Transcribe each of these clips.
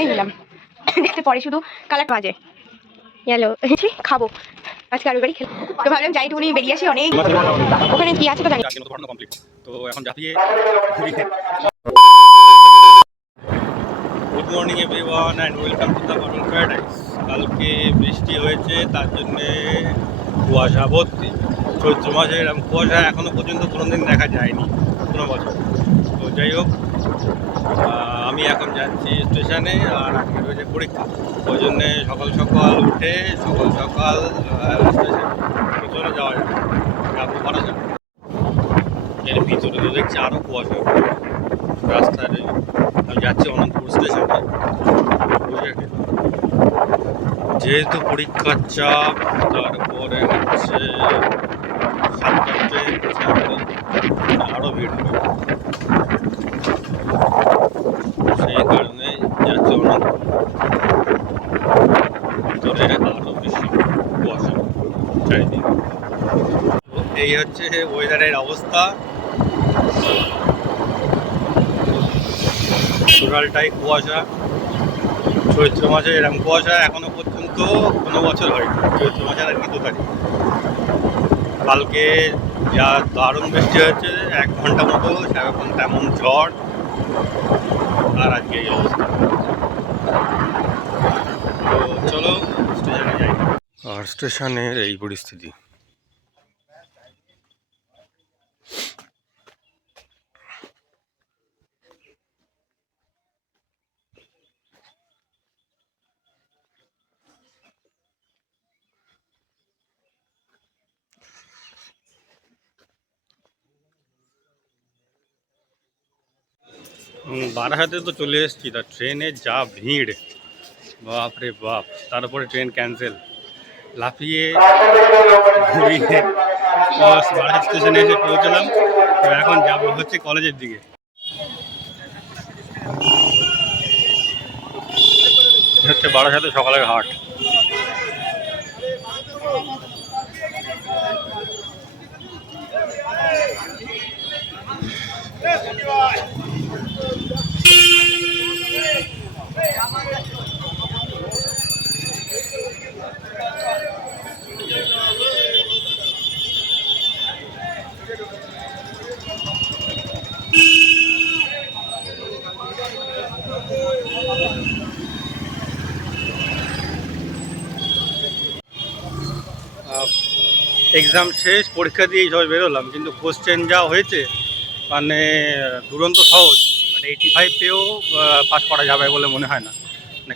নিলাম দেখতে পরে শুধু কালার বাজে গেল খাবো আজকে আর বাড়ি খেলো তো ভাবলাম যাই টুকুনি বেরিয়ে আসি অনেক ওখানে কি আছে তো জানি তো এখন জাতিয়ে good morning everyone and welcome to the bottle paradise. কালকে বৃষ্টি হয়েছে, তার জন্যে কুয়াশা ভর্তি। চৈত্র মাসে এরকম কুয়াশা এখনও পর্যন্ত কোনো দিন দেখা যায়নি কোনো বছর। তো যাই হোক, আমি এখন যাচ্ছি স্টেশনে, আর আজকে রয়েছে পরীক্ষা। ওই জন্যে সকাল সকাল উঠে সকাল স্টেশনে চলে যাওয়া যাবে, যাবো করা যাবে। এর ভিতরে তো দেখছি আরও কুয়াশা রাস্তায়। আমি যাচ্ছি অনন্তপুর স্টেশনে। যেহেতু পরীক্ষার চাপ, তারপরে হচ্ছে 7টা ট্রেন, আরও ভিড় হবে, সেই কারণে যাচ্ছি অনন্তপুর। ভিতরে আরও বেশি কুয়াশা চারিদিকে। এই হচ্ছে ওয়েদারের অবস্থা, টোটালটাই কুয়াশা। চৈত্র মাসে এরকম কুয়াশা এখনো পর্যন্ত কোনো বছর হয়নি। চৈত্র মাসের আর 2 তারিখ কালকে যা দারুণ বৃষ্টি হয়েছে, 1 ঘন্টা মতো, সেরকম তেমন ঝড়, আর আজকে এই অবস্থা। তো চলো স্টেশনে যাই। আর স্টেশনের এই পরিস্থিতি। বারাসাতে তো চলে এসেছি, তা ট্রেনে যা ভিড়, বাপ রে বাপ। তারপরে ট্রেন ক্যান্সেল, লাফিয়ে ঘুরিয়ে বারাসাত স্টেশনে এসে পৌঁছলাম। তো এখন যাবো হচ্ছে কলেজের দিকে। হচ্ছে বারাসাতে সকালের হাট। এক্সাম শেষ, পরীক্ষা দিয়েই সবাই বেরোলাম, কিন্তু কোশ্চেন যা হয়েছে মানে দুরন্ত সহজ। মানে 85 পেয়েও পাস করা যাবে বলে মনে হয় না। মানে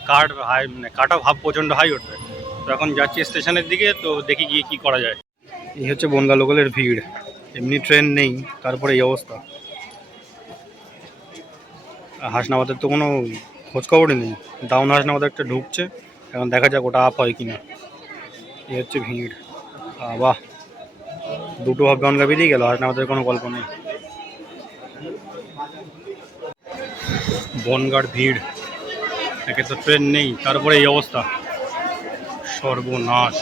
কাট অফ প্রচণ্ড হাই উঠবে। তো এখন যাচ্ছি স্টেশনের দিকে, তো দেখি গিয়ে কী করা যায়। এই হচ্ছে বনগা লোকালের ভিড়, এমনি ট্রেন নেই, তারপরে এই অবস্থা। হাসনাবাদের তো কোনো খোঁজখবরই নেই। ডাউন হাসনাবাদ একটা ঢুকছে, এখন দেখা যাক ওটা আপ হয় কি না। এই হচ্ছে ভিড়। বাহ, 2টো ভাব গঙ্গা বেরিয়ে গেল, হাসনাবাদের কোনো গল্প নেই। বনগার ভিড়, একে তো ট্রেন নেই, তারপরে এই অবস্থা, সর্বনাশ।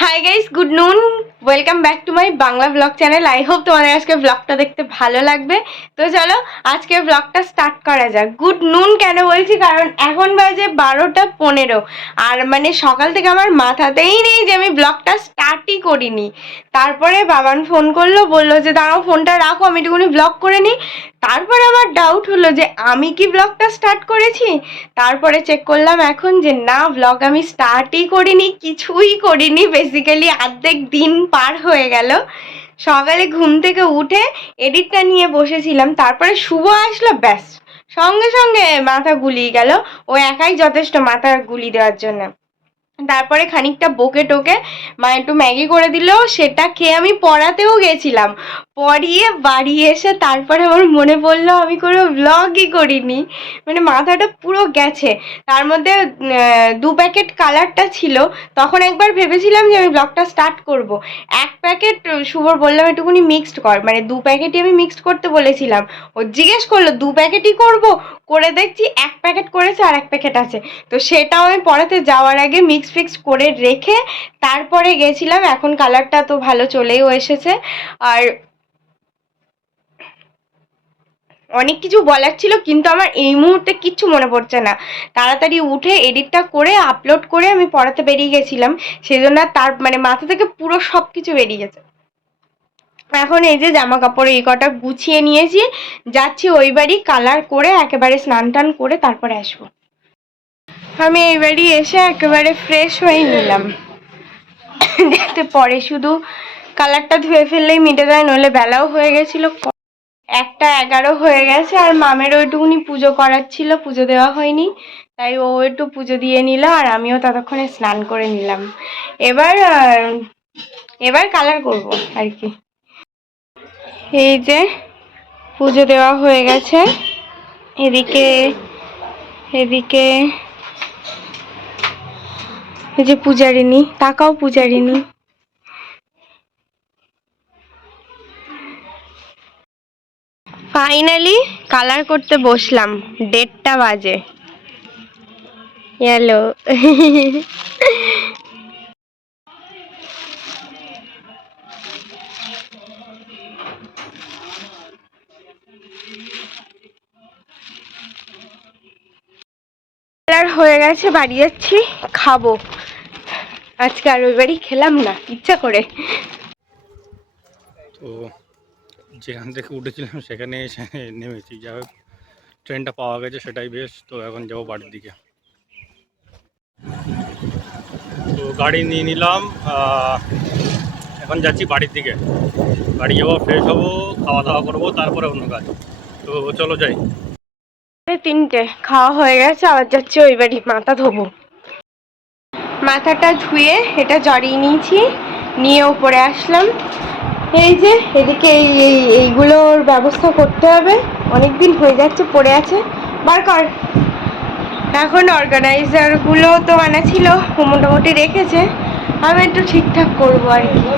হাই গাইস, গুড নুন, welcome back to my Bangla blog channel. I hope তোমাদের আজকে ব্লগটা দেখতে ভালো লাগবে। তো চলো আজকে ব্লগটা স্টার্ট করা যাক। গুড নুন কেন বলছি, কারণ এখন বাজে 12টা 15, আর মানে সকাল থেকে আমার মাথাতেই নেই যে আমি ব্লগটা স্টার্টই করিনি। তারপরে বাবান ফোন করলো, বললো যে দাঁড়াও ফোনটা রাখো, আমি একটুখানি ব্লগ করে নিই। তারপরে আমার ডাউট হলো যে আমি কি ব্লগটা স্টার্ট করেছি। তারপরে চেক করলাম এখন যে না, ব্লগ আমি স্টার্টই করিনি, কিছুই করিনি। বেসিক্যালি অর্ধেক দিন পার হয়ে গেল। সকালে ঘুম থেকে উঠে এডিটটা নিয়ে বসেছিলাম, তারপরে শুভ আসলো, ব্যাস সঙ্গে সঙ্গে মাথা গুলিয়ে গেল। ও একাই যথেষ্ট মাথা গুলি দেওয়ার জন্য। তারপরে খানিকটা বকে টোকে মা একটু ম্যাগি করে দিল, সেটা খেয়ে আমি পড়াতেও গেছিলাম। পড়িয়ে বাড়ি এসে তারপরে আমার মনে পড়লো আমি কোনো ব্লগই করিনি, মানে মাথাটা পুরো গেছে। তার মধ্যে 2 প্যাকেট কালারটা ছিল, তখন একবার ভেবেছিলাম যে আমি ব্লগটা স্টার্ট করব। 1 প্যাকেট শুভর বললাম একটুখানি মিক্সড কর, মানে 2 প্যাকেটই আমি মিক্সড করতে বলেছিলাম। ও জিজ্ঞেস করলো 2 প্যাকেটই করব, করে দেখছি 1 প্যাকেট করেছে আর 1 প্যাকেট আছে। তো সেটাও আমি পড়াতে যাওয়ার আগে ফিক্স করে রেখে তারপরে গেছিলাম। এখন কালারটা তো ভালো চলেও এসেছে। আর অনেক কিছু বলার ছিল, কিন্তু আমার এই মুহূর্তে কিচ্ছু মনে পড়ছে না। তাড়াতাড়ি উঠে এডিটটা করে আপলোড করে আমি পড়াতে বেরিয়ে গেছিলাম, সেই জন্য তার মানে মাথা থেকে পুরো সব কিছু বেরিয়ে গেছে। এখন এই যে জামা কাপড় এই কটা গুছিয়ে নিয়েছি, যাচ্ছি ওই বাড়ি কালার করে একেবারে স্নান টান করে তারপরে আসবো। আমি এই বাড়ি এসে একেবারে ফ্রেশ হয়ে নিলাম, যাতে পরে শুধু কালারটা ধুয়ে ফেললেই মিটে যায়, নইলে বেলাও হয়ে গেছিল, 1:11 হয়ে গেছে। আর মামের ওইটুকুনি পুজো করার ছিল, পুজো দেওয়া হয়নি, তাই ও একটু পুজো দিয়ে নিল আর আমিও ততক্ষণে স্নান করে নিলাম। এবার এবার কালার করব আর কি। এই যে পুজো দেওয়া হয়ে গেছে, এদিকে এদিকে এই যে পূজারিনী, তাকাও পূজারিনী। ফাইনালি কালার করতে বসলাম, 1:30 বাজে। হ্যালো। কালার হয়ে গেছে, বাড়ি যাচ্ছি, খাবো। আজকে আর ওই বাড়ি খেলাম না ইচ্ছা করে। তো যেখান থেকে উঠেছিলাম সেখানে এসে নেমেছি, যাই হোক ট্রেনটা পাওয়া গেছে, সেটাই বেশ। তো এখন যাবো বাড়ির দিকে। তো গাড়ি নিয়ে নিলাম, এখন যাচ্ছি বাড়ির দিকে। বাড়ি যাবো, ফ্রেশ হবো, খাওয়া দাওয়া করবো, তারপরে অন্য কাজ। তো চলো যাই। 3টে খাওয়া হয়ে গেছে, আবার যাচ্ছি ওই বাড়ি মাথা ধোবো। মাথাটা ধুয়ে এটা জড়িয়ে নিয়েছি, নিয়ে উপরে আসলাম। এই যে এদিকে এইগুলোর ব্যবস্থা করতে হবে, অনেকদিন হয়ে যাচ্ছে পড়ে আছে, বার কর। এখন অর্গানাইজারগুলো তো আনা ছিল, মোটামুটি রেখেছে, আমি একটু ঠিকঠাক করবো আর কি।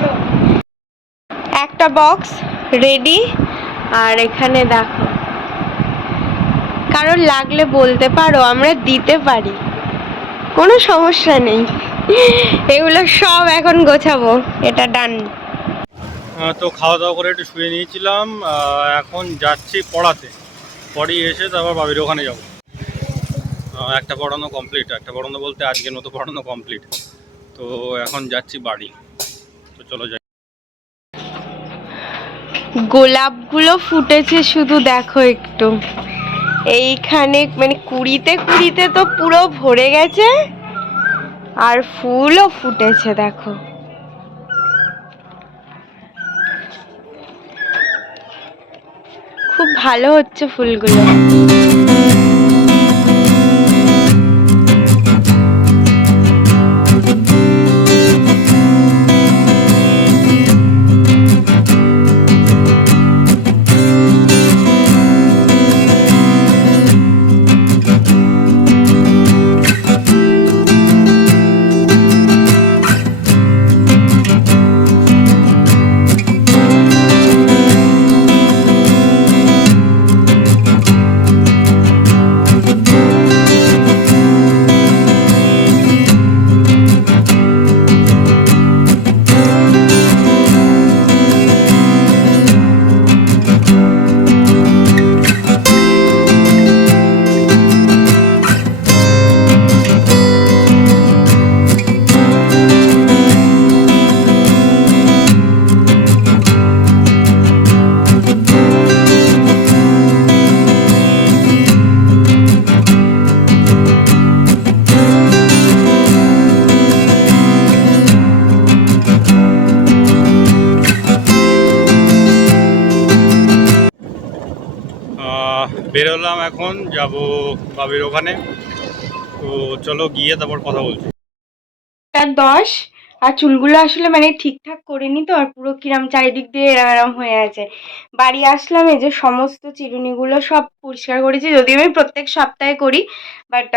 একটা বক্স রেডি, আর এখানে দেখো, কারোর লাগলে বলতে পারো, আমরা দিতে পারি, কোনো সমস্যা নেই। এগুলো সব এখন গোছাবো, এটা ডান। তো খাওয়া দাওয়া করে একটু শুয়ে নিয়েছিলাম, এখন যাচ্ছি পড়াতে। পড়িয়ে এসে তারপর বাবির ওখানে যাব। একটা পড়ানো কমপ্লিট, একটা পড়ানো বলতে আজকের মতো পড়ানো কমপ্লিট। তো এখন যাচ্ছি বাড়ি। তো চলো যাই। গোলাপগুলো ফুটেছে শুধু দেখো একটু, এইখানে মানে কুড়িতে কুড়িতে তো পুরো ভরে গেছে, আর ফুলও ফুটেছে দেখো। খুব ভালো হচ্ছে ফুলগুলো। বেরোলাম, এখন যাব বাবির ওখানে। তো চলো গিয়ে তারপর কথা বলছি। 10 আর চুলগুলো আসলে মানে ঠিকঠাক করিনি তো, আর পুরো কিরম চারিদিক দিয়ে এরম এরম হয়ে আছে। বাড়ি আসলাম, এই যে সমস্ত চিরুনিগুলো সব পরিষ্কার করেছি, যদিও আমি প্রত্যেক সপ্তাহে করি, বাট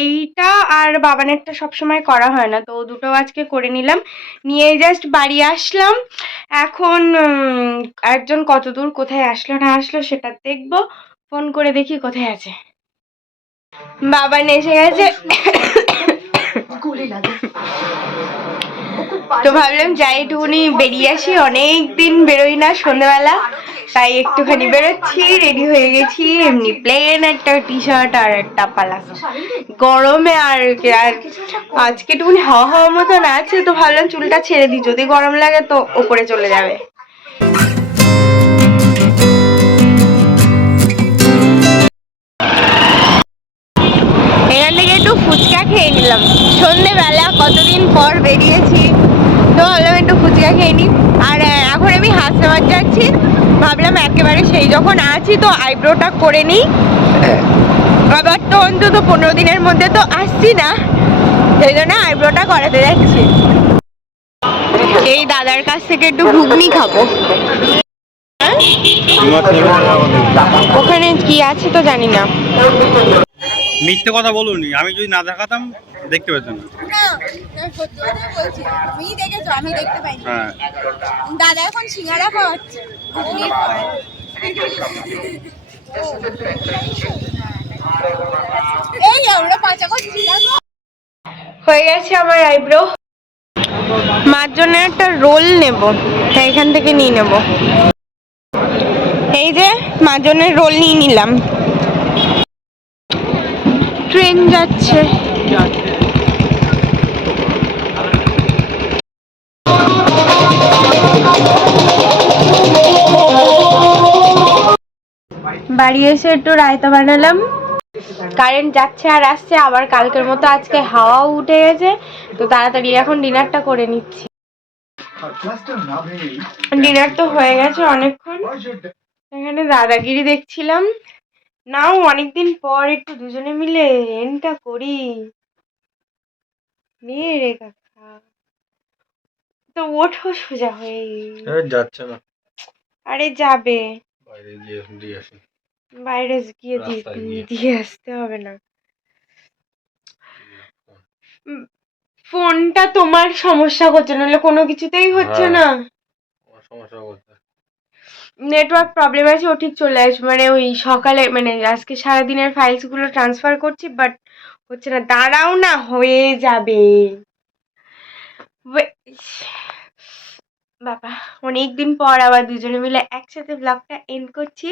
এইটা আর বাবানেরটা সবসময় করা হয় না, তো দুটো আজকে করে নিলাম, নিয়ে জাস্ট বাড়ি আসলাম। এখন একজন কত দূর কোথায় আসলো না আসলো সেটা দেখবো, ফোন করে দেখি কোথায় আছে। বাবান এসে গেছে, তো ভাবলাম যাই একটুখানি বেরিয়ে আসি, অনেক দিন বেরোই না সন্ধ্যেবেলা, তাই একটুখানি বেরোচ্ছি, রেডি হয়ে গেছি, এমনি প্লেন একটা টি শার্ট আর একটা পালাজো, গরমে আর আজকে একটুখানি হাওয়া হাওয়া মতন আছে, তো ভাবলাম চুলটা ছেড়ে দিই, যদি গরম লাগে তো ওপরে চলে যাবে। এখান থেকে একটু ফুচকা খেয়ে নিলাম, সন্ধ্যেবেলা কতদিন পর বেরিয়েছি, তো ভাবলাম একটু ফুচকা খেয়ে নিই। আর এখন আমি হাসনাবাদ যাচ্ছি, ভাবলাম একেবারে সেই যখন আছি তো আইব্রোটা করে নিই, আবার তো অন্তত 15 দিনের মধ্যে তো আসছি না, সেই জন্য আইব্রোটা করাতে যাচ্ছি। এই দাদার কাছ থেকে একটু ঘুগনি খাবো, ওখানে কি আছে তো জানি না। মিথ্যে কথা বলুনি, আমি যদি না দেখাতাম দেখতে পেতাম না। আমি দেখতে পাইনি। হ্যাঁ, দাদা এখন সিঙ্গারা খাওয়াচ্ছে। এই আমরা পাঁচা করছিলাম। হয়ে গেছে আমার আইব্রো। মার জন্য একটা রোল নেব, তাই এখান থেকে নিয়ে নেব। এই যে মার জন্য রোল নিয়ে নিলাম। ট্রেন যাচ্ছে, বাড়ি এসে একটু রায়তা বানালাম, কারেন্ট যাচ্ছে আর আসছে, আবার কালকের মতো আজকে হাওয়াও উঠে গেছে, তো তাড়াতাড়ি এখন ডিনারটা করে নিচ্ছি। ডিনার তো হয়ে গেছে অনেকক্ষণ, এখানে দাদাগিরি দেখছিলাম, নাও অনেকদিন পর একটু দুজনে মিলে এনটা করি, নিয়ে রে কাকা, তো ওঠো সোজা হয়ে। যাচ্ছে না, আরে যাবে, বাইরে গিয়ে দিয়ে আসি। বাইরে গিয়ে দিয়ে আসতে হবে না। ফোনটা তোমার সমস্যা করছে, নাহলে কোনো কিছুতেই হচ্ছে না। সমস্যা করছে, নেটওয়ার্ক প্রবলেম আছে, ও ঠিক চলে আসবে, মানে ওই সকালে মানে আজকে সারাদিনের ফাইলস গুলো ট্রান্সফার করছি, বাট হচ্ছে না, দাঁড়াও না, হয়ে যাবে। বাবা, অনেকদিন পর আবার দুজনে মিলে একসাথে ব্লগটা এন্ড করছি।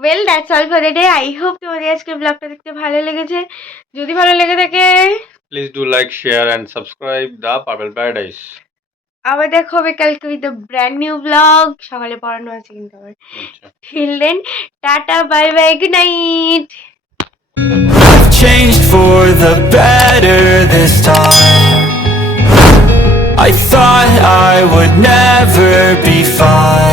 Well that's all for the day. I hope তোমাদের আজকে ব্লগটা দেখতে ভালো লেগেছে, যদি ভালো লেগে থাকে please do like, share and subscribe the Purple Paradise. আবার দেখা হবে কালকে with the brand new blog. সকালে পড়ানো আছে কিন্তু আমার। Till then, tata, bye bye, good night. I've changed for the better this time. I thought I would never be fine.